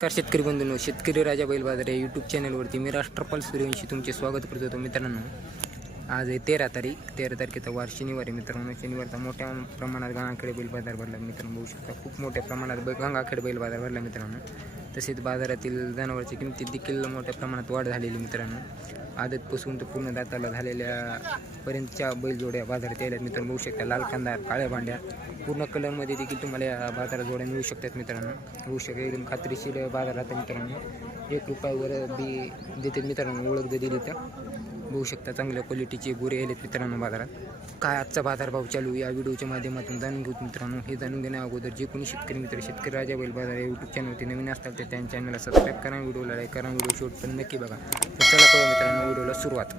नमस्कार शेतकरी बंधूंनो. शेतकरी राजा बैल बाजार या यूट्यूब चॅनलवरती मी राष्ट्रपाल सूर्यवंशी तुमचे स्वागत करतो होतो मित्रांनो. आज आहे तेरा तारीख. तेरा तारखेचा वार शनिवारी मित्रांनो. शनिवारचा मोठ्या प्रमाणात गंगाखेड बैल बाजार भरला मित्रांनो. बघू शकता खूप मोठ्या प्रमाणात बै गंगाखेड बैल बाजार भरला मित्रांनो. तसेच बाजारातील जनावरांच्या किमतीत देखील मोठ्या प्रमाणात वाढ झालेली मित्रांनो. आदतपासून तर पूर्ण दाताला झालेल्या पर्यंतच्या बैलजोड्या बाजारात यायला मित्रांनो. बघू शकता लाल कांदा काळ्या भांड्या पूर्ण कलरमध्ये देखील तुम्हाला या बाजारात जोड्या मिळू शकतात मित्रांनो. होऊ शकते एकदम खात्रीशीर बाजारात मित्रांनो. एक रुपयावर बी देते मित्रांनो ओळख दिली तर. बघू शकता चांगल्या क्वालिटीचे गुरे आलेत मित्रांनो बाजारात. काय आजचा बाजारभाव चालू या व्हिडिओच्या माध्यमातून जाणून घेऊ मित्रांनो. हे जाणून घेण्या अगोदर जे कोणी शेतकरी मित्र शेतकरी राजा बैल बाजार या यूट्यूब चॅनलवरती नवीन असतात तर त्यांच्या चॅनलला सबस्क्राईब करा व्हिडिओला लाईक करा व्हिडिओ शूट पण नक्की बघा. तर चला करूया मित्रांनो व्हिडिओला सुरुवात.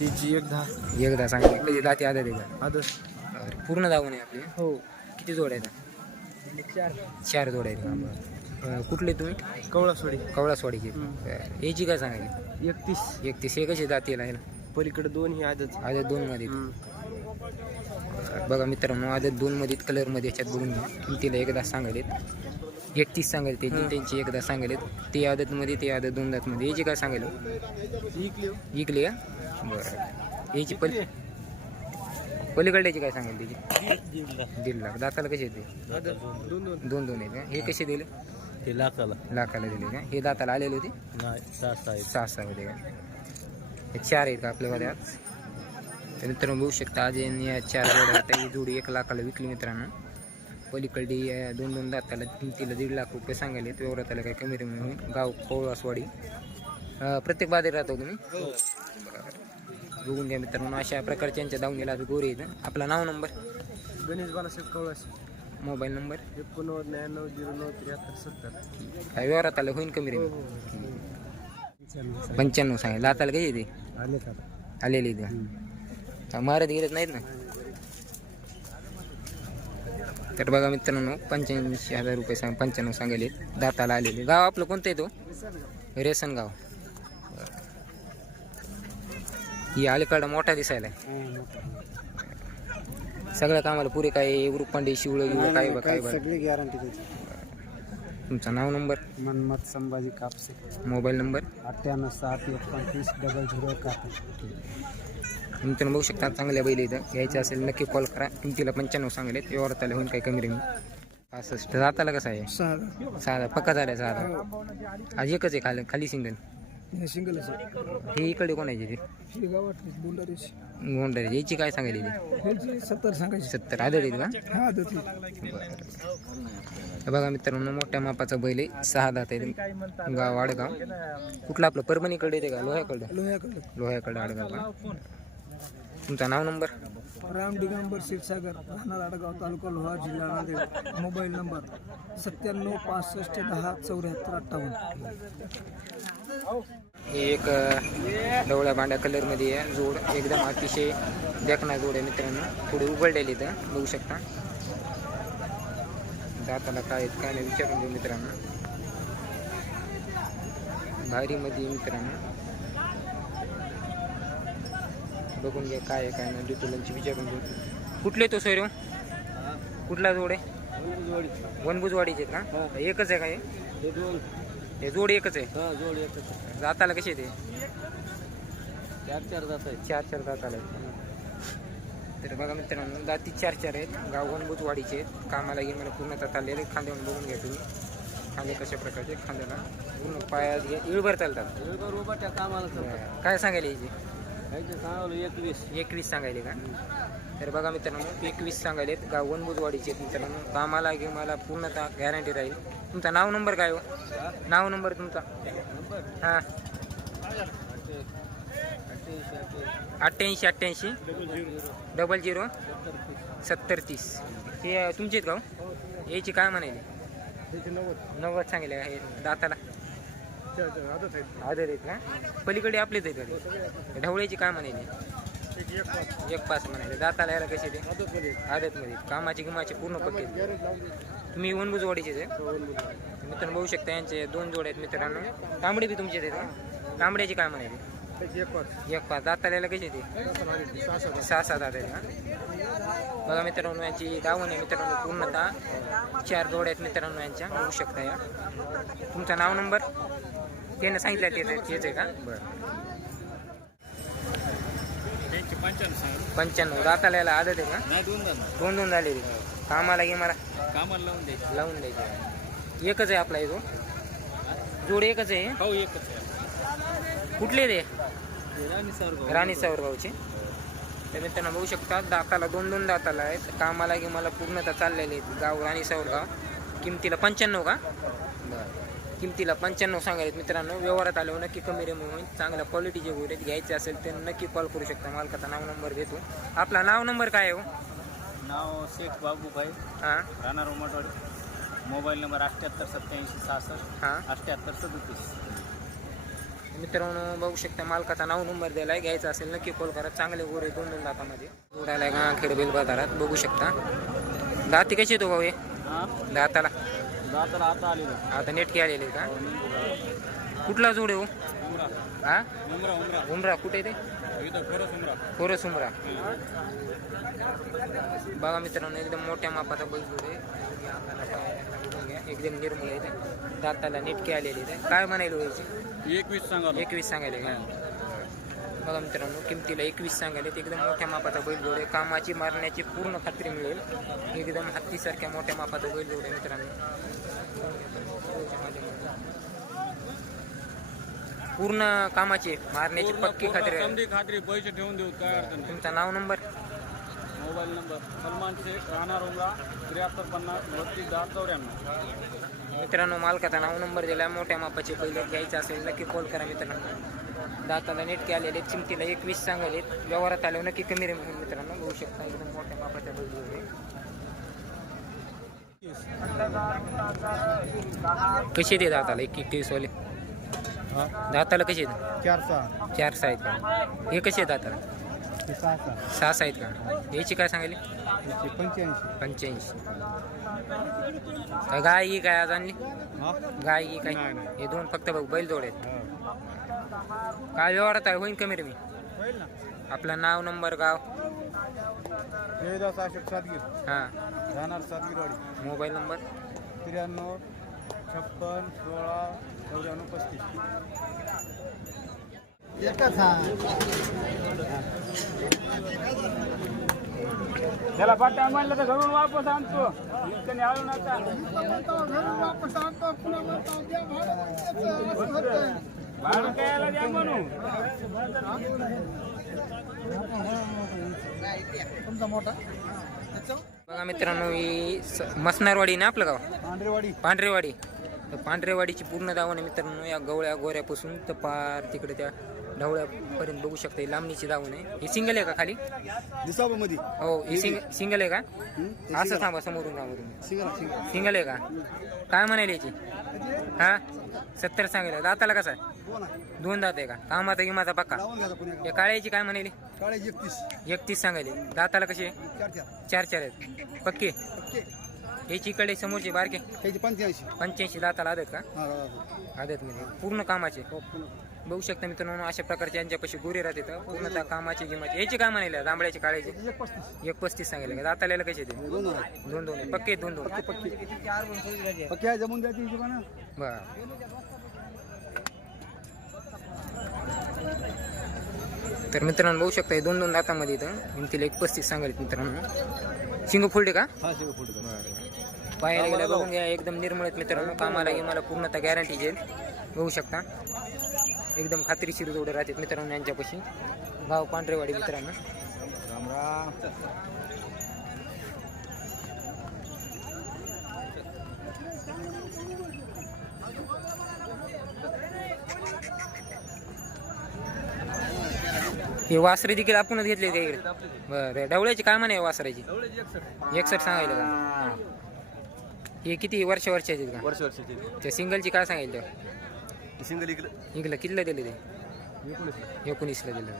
तिची एक दहा एकदा सांगितलं. कधी दाती आधा का? आदर्श. बरं. पूर्ण दावून आहे आपले. हो. किती जोड्या आहेत? चार. चार जोड्या आहेत. अं, कुठले तुम्ही? कवळासोडी कवळासवाडीचे. याची काय सांगायची? एकतीस. एकतीस. हे कशी जाती आहे पलीकडे दोन ही आदत. आदत दोन मध्ये. बघा मित्रांनो आदत दोन मध्ये कलरमध्ये याच्यात बघून घ्या. किमतीला एकदा सांगायलेत. एकतीस सांगायला ते त्यांची एकदा सांगायलेत. ते आदत मध्ये ते आदत दोन दात मध्ये. याची काय सांगायला? इकली का? बरं. याची पली पलीकडल्याची काय सांगाल त्याची? दीड लाख. दाताला कशी येते? दोन दोन. दोन दोन आहेत का? हे कसे दिले ते लाखाला. लाखाला दिले का? हे दाताला आलेले होते? नाही सहा सहा सहा सहा होते का? हे चार आहेत का आपल्याकडे आज तर मित्रांनो बघू शकता आज यांनी या चार जोड्या आता ही जोडी एक लाखाला विकली मित्रांनो. पलीकडे या दोन दोन दाताला किमतीला दीड लाख रुपये सांगायले व्यवहारात त्याला काही कमी कमी होईल गाव कोळवासवाडी. प्रत्येक बाजार राहतो तुम्ही? बरं. बघून घ्या मित्रांनो अशा प्रकारच्या यांच्या दावणीला आज गोरे आहेत. आपला नाव number? Ganesh Balasaheb Kawalas mobile number? एकोणनव्वद ब्याण्णव झिरो नऊ त्र्याहत्तर सत्तर काय व्यवहारात आलं? होईल कमी रे पंच्याण्णव. सांगितलं लाताला काही येते आले का? आलेली इथं. महाराज गेलेत नाहीत ना? तर बघा मित्रांनो पंच्याऐंशी हजार रुपये सांग पंच्याण्णव सांगेले दाताला आलेले. गाव आपलं कोणतं आहे तो? रेसन गाव. ही अलीकडं मोठा दिसायला सगळ्या कामाला पुरे काय ग्रुपांडे शिवळ काय काय सगळी गॅरंटी त्याची. तुमचं नाव number? Manmath Sambhaji Kapse. Mobile number? अठ्ठ्याण्णव सात एकोणतीस डबल झिरो मित्रांनो बघू शकता चांगल्या बैल इथं घ्यायचं असेल नक्की कॉल करा. किमतीला पंच्याण्णव सांगले व्यवहारात आले होईल काही कमी रेमी पासष्ट जाताला कसं आहे? सहा पक्का झाला सहा आज एकच आहे खाली खाली सिंगल हे सिंगल हे इकडे कोणाची ते? ही गावात बोंडारीची गोंडारी याची काय सांगायली ते ह्याची सत्तर सांगायची. सत्तर. आदळ का? हा हे बघा मित्रांनो मोठ्या मापाचा बैल आहे. सहा दात आहे गाव आडगाव. कुठलं आपलं? परभणीकडे येते का? लोह्याकडे? लोह्याकडे. लोह्याकडे आडगाव का? तुमचा नाव नंबर? राम दिगंबर क्षीरसागर राहणार आडगाव तालुका लोहा जिल्हा नांदेड. मोबाईल नंबर सत्त्याण्णव पासष्ट दहा चौऱ्याहत्तर अठ्ठावन्न. ही एक अ, ढवळ्या भांड्या कलरमध्ये आहे. जोड एकदम अतिशय देखना जोड आहे मित्रांनो. थोडी उघडलेली इथं बघू शकता. दाताला काय काय नाही विचारून घेऊ मित्रांनो. भारीमध्ये मित्रांनो. बघून घ्या काय काय नाही. डिटेलांची विचारून घेऊ. कुठले तो सोयरो कुठला जोड आहे? वनभुजवाडीचे का? एकच आहे का हे हे जोड एकच आहे. जाताला कसे ते? चार चार जात आहे चार चार दाताला आहेत. तर बघा मित्रांनो दाती चार चार आहेत. गाव वनभुजवाडीचे आहेत. कामाला गेले मला पूर्ण दात आलेले खांद्यावर बघून घ्या तुम्ही. खांदे कशा प्रकारचे खांद्याला पूर्ण पायात घ्या इळभर चालतात. त्या कामाला. काय सांगायला याची सांगावलं एकवीस. एकवीस सांगायले का? तर बघा मित्रांनो एकवीस सांगायलेत. गाव वनभुजवाडीचे आहेत मित्रांनो. कामाला मला पूर्णतः गॅरंटी राहील. तुमचा नाव नंबर काय हो? नाव नंबर तुमचा. हां. अठ्ठ्याऐंशी अठ्ठ्याऐंशी. डबल झिरो सत्तर तीस. हे तुमचे आहेत का हो? याची काय म्हणायले? नव्वद सांगितले का हे दाताला. आदर आहेत का पलीकडे आपलेच आहेत ढवळ्याची काय म्हणायले? एक पाच म्हणायचे दाताला यायला कसे ते? आदतमध्ये. कामाची गिमाची पूर्ण पक्की तुम्ही वनभुजवाडीचेच आहे? मित्रांनो बघू शकता यांचे दोन जोड आहेत मित्रांनो. तांबडे बी तुमचे आहेत तांबड्याची काय म्हणायचे एक पाच. दाताला यायला कशी ते? सहा सात दात आहेत बघा मित्रांनो यांची दावण आहे मित्रांनो पूर्णतः चार जोड आहेत मित्रांनो यांच्या. बघू शकता या. तुमचा नाव नंबर? त्यानं सांगितलं तेच आहे आहे का? बरं पंच्याण्णव. सांग पंच्याण्णव दाताल्याला आदत आहे का? नाही दोन जण दोन दोन झालेली. कामाला गे मला? कामाला लावून द्यायची. लावून द्यायचे. एकच आहे आपला इथं जोड एकच आहे? हो एकच आहे. कुठले ते? राणी सर राणी सावरगावचे. तर मित्रांनो बघू शकता दाताला दोन दोन दाताला आहेत. कामाला गे मला पूर्णतः चाललेले आहेत गाव राणी सावरगाव. किमतीला पंच्याण्णव का? किमतीला पंच्याण्णव सांगायचे मित्रांनो. व्यवहारात आल्यावर नक्की कमी रेमी होईल चांगल्या क्वालिटीचे गोरे घ्यायचे असेल तर नक्की कॉल करू शकता. मालकाचा नाव नंबर देतो. आपला नाव नंबर काय आहे हो? नाव शेख बाबूभाई. हां. राणा रोमटवाडी मोबाईल नंबर अठ्ठ्याहत्तर सत्याऐंशी सहासष्ट. हां. अठ्ठ्याहत्तर सदतीस. मित्रांनो बघू शकता मालकाचा नाव नंबर दिलाय घ्यायचा असेल नक्की कॉल करा. चांगले गोरे दोन दोन दातामध्ये जोडायला गांखेड बेल बाजारात बघू शकता. दाती कशी येतो भाऊ हे? हां. दाताला. दाताला आता आलेलं आता नेटकी आलेली का? कुठला जोड आहे हो? उमरा. हा? उमरा उमरा. उमरा. कुठे ते? इथं खरंच उमरा. कोरस उमरा. बघा मित्रांनो एकदम मोठ्या मापाचा बैल जोड आहे. आपल्याला पाहायला बघून घ्या. एकदम निर्मळ आहे ते. दाताला नेटकी आलेली आहे. काय म्हणायला व्हायची एकवीस सांगा एकवीस सांगायले का? बघा मित्रांनो किमतीला एकवीस सांगायले एकदम मोठ्या मापाचा बैल जोड कामाची मारण्याची पूर्ण खात्री मिळेल. एकदम हत्तीसारख्या मोठ्या मापाचा बैल जोड मित्रांनो. पूर्ण कामाची मारण्याची पक्की खात्री खात्री पैसे ठेवून देऊ काय अडचण तुमचा नाव number? Mobile number Salman Shaikh राहणार उमरा त्र्याहत्तर पन्नास बत्तीस दहा चौऱ्याण्णव. मित्रांनो मालकाचा नाव नंबर दिला मोठ्या मापाचे पहिले घ्यायचे असेल नक्की कॉल करा मित्रांनो. दाताला नेटके आलेले चिमतीला एकवीस सांगायले. व्यवहारात आल्यावर नक्की कमी होईल मित्रांनो बघू शकता एकदम मोठ्या मापाच्या आहे कसे ते दाताला? एक एकवीस वाले. दाताला कसे चार सहा. चार सहा आहेत का? हे कसे दाताला? सहा सहा. आहेत का? याची काय सांगितली पंच्याऐंशी. पंच्याऐंशी. काय गाय ही काय आज आणली? गाय ही काय. हे दोन फक्त बघ बैल जोड आहेत काय व्यवहारात आहे? होईन कमी रे मी होईल ना. आपलं नाव नंबर गाव? देवदास अशोक सातगीर. हां. राहणार सातगीरवाडी. Mobile number? त्र्याण्णव छप्पन सोळा चौऱ्याण्णव पस्तीस. त्याला पाट्या म्हणलं तर घरून वापस आणतो. इतकं नका तुमचा मोठा. बघा मित्रांनो ही मसनारवाडी ना आपलं गाव? पांढरेवाडी. पांढरेवाडी. तर पांढरेवाडीची पूर्ण दावण आहे मित्रांनो या गवळ्या गोऱ्यापासून तर पार तिकडे त्या ढवळ्यापर्यंत बघू शकता ही लांबणीची दावण आहे. ही सिंगल आहे का खाली? दिसाबामध्ये हो ही सिंग सिंगल आहे का? असं थांबा समोरून तुम्ही. सिंगल आहे का? काय म्हणाले याची? हा? सत्तर सांगायला दाताला कसा आहे? दोन दात आहे का? कामाचा इमाचा पक्का? या काळ्याची काय म्हणाली? काळे एकतीस. सांगायले. दाताला कसे चार चार. आहेत. पक्के? याची कडे समोरचे बारके? पंच्याऐंशी. पंच्याऐंशी. दाताला आदत का? आदत मध्ये पूर्ण कामाचे. बघू शकता मित्रांनो अशा प्रकारचे यांच्यापाशी गोरे राहते तर पूर्णतः कामाचे गिमाचे. याचे काय म्हणाले जांभळ्याचे काळ्याचे? एक पस्तीस सांगायला का दाताला कसे ते? दोन दोन. पक्के दोन दोन. पक्की जमून बर. तर मित्रांनो बघू शकता हे दोन दोन दातामध्ये इथं हिमतीला एक पस्तीस सांगायला मित्रांनो. शिंग फुलटे का? हा पाहायला गेलं बघून घ्या एकदम निर्मळ आहेत मित्रांनो. कामाला मला पूर्णतः गॅरंटी येईल बघू शकता. एकदम खात्रीशीर जोडे राहतात मित्रांनो यांच्यापाशी. गाव पांढरेवाडी मित्रांनो. हे वासरे देखील आपणच घेतले का इकडे. बरं ढवळ्याची काय म्हणे वासराची? एकसठ सांगायला का? हे. किती वर्ष वर्षाचे आहेत का? वर्ष वर्षाची त्या सिंगलची काय सांगितलं सिंगल इकडे इकडलं कितीला दिले ते? एकोणीस एकोणीसला दिलं.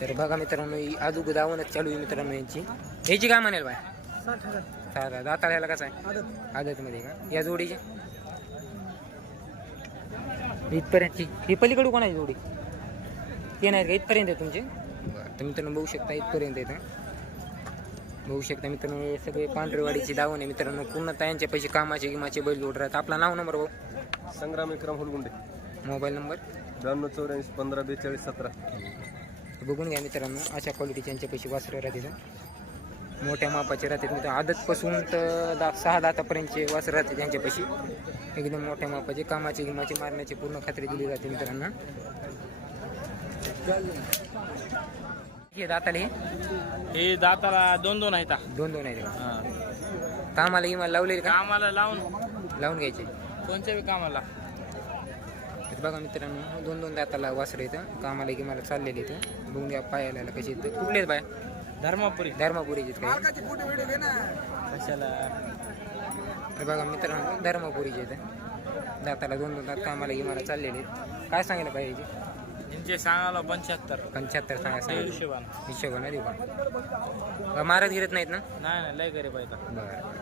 तर बघा मित्रांनो ही आजूक दावणच चालू आहे मित्रांनो यांची. ह्याची काय म्हणाल बाय? साठ हजार. दाताळ्याला कसं आहे? आदत. आदतमध्ये का? या जोडीचे? इथपर्यंत ही- ही पलीकडे कोणाची जोडी? ते नाहीत का? इथपर्यंत आहे तुमचे? बरं तर मित्रांनो बघू शकता इथपर्यंत येतं बघू शकता मित्रांनो हे सगळे पांढरेवाडीची दावण आहे मित्रांनो. पूर्णतः यांच्या पैसे कामाचे गिमाचे बैल जोड राहतात. आपला नाव नंबर भाऊ? संग्राम विक्रम हुलगुंडे. Mobile number? ब्याण्णव चौऱ्याऐंशी पंधरा बेचाळीस सतरा. बघून घ्या मित्रांनो अशा क्वालिटीचे यांच्या पैसे वासरे राहतात मोठ्या मापाचे राहतात मित्रांनो आदतपासून तर दा सहा दातापर्यंतचे वासरे राहतात त्यांच्या पैसे. एकदम मोठ्या मापाचे कामाचे गिमाचे मारण्याची पूर्ण खात्री दिली जाते मित्रांनो हे दाताले? हे हे दाताला दोन दोन आहेत. दोन दोन आहेत का? कामाला गिमाला लावलेले का? कामाला लावून. लावून घ्यायचे. कोणत्या बी कामाला? तर बघा मित्रांनो दोन दोन दाताला वासरे येतं कामाला गिमाला चाललेले इथं बघून घ्या पायाला कसे येतं कुठले आहेत बाय? धर्मापुरी. धर्मापुरीचे आहेत काय? कशाला? तर बघा मित्रांनो धर्मपुरीचे आहेत दाताला दोन दोन दात कामाला गिमाला चाललेले आहेत. काय सांगितलं पाहिजे? यांचे सांगायला पंच्याहत्तर. पंच्याहत्तर सांगा सांगा. हिशोबानं. हिशोबाने देऊ का? मारत गिरत नाहीत ना? नाही नाही लय गरीब आहे बरं.